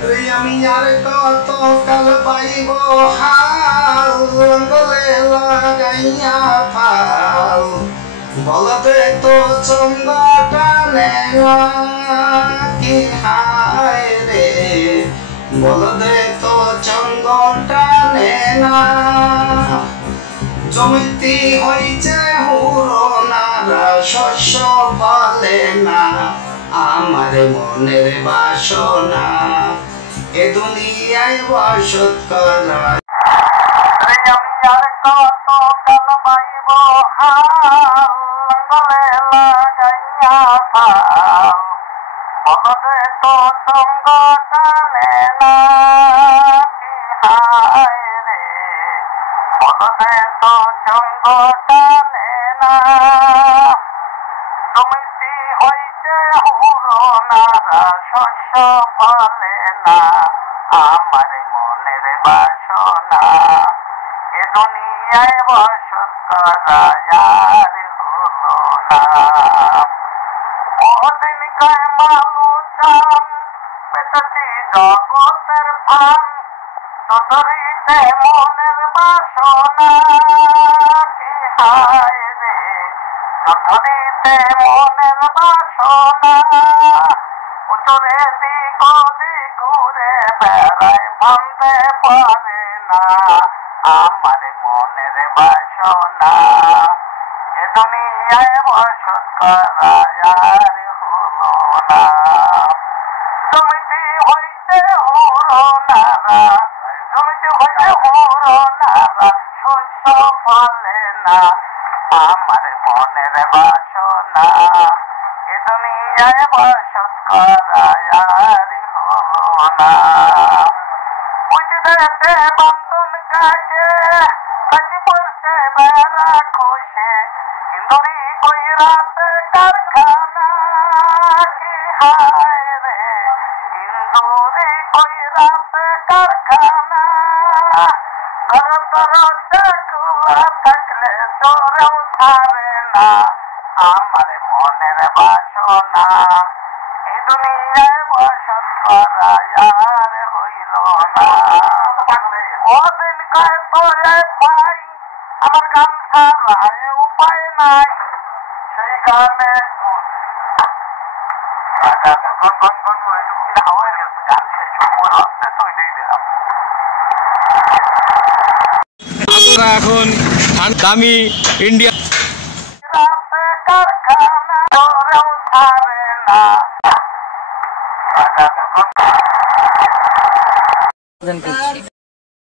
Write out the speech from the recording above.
রে আমি আর কত কাল পাইব হাল গলে লাগাইয়া ফাল বলদে তো চন্দ্রটা নেয়া কি হায় রে বলদে তো চন্দ্রটা নেনা জমিতে হইছে হুরনারা শস্য ফলে না আমার মনের বাসনা এ দুনিয়ায় বসত করা আমি আর কত কাল পাইব হাল গলে লাগাইয়া ফাল বলদে তো সঙ্গটা নেনা কি হায় রে বলদে তো সঙ্গটা নেনা জমিতে হইছে হুরনারা শস্য ফলে না আমার মনের বাসনা এ দুনিয়ায় বসত করা আর হলো না ওদিন কায় মালু চান পেতেছি জগতের ফান চৌধুরীতে মনের বাসনা কি হায় রে চৌধুরীতে মনের বাসনা উচরে দিক ঘুরে বেড়ায় ভাঙতে পারে না আমার মনের বাসনা এ দুনিয়ায় বসত করা আর হলো না জমিতে হইতে হুরনারা জমিতে হইতে হুরনারা শস্য ফলে না আমার মনের বাসনা এ দুনিয়ায় বসত করা আর হলো না বুঝতে বন্ধন কাকে কাটি পড়ছে বেড়া খুশে ইন্দুরি কইরাতে কারখানা কি হায় রে ইন্দুরি কইরাতে কারখানা ঘর দরজা খোলা থাকলে চোরেও ছাড়ে না আমার মনের বাসনা এই দুনিয়ায় বসত করা আর হইল না ওদিন কায় তোরে ভাই আমার গান ছাড়ায় উপায় নাই সেই গানে গান শেষ হচ্ছে তো এটাই দিলাম আমরা এখন দামি ইন্ডিয়া কারখানা চোরেও ছাড়ে না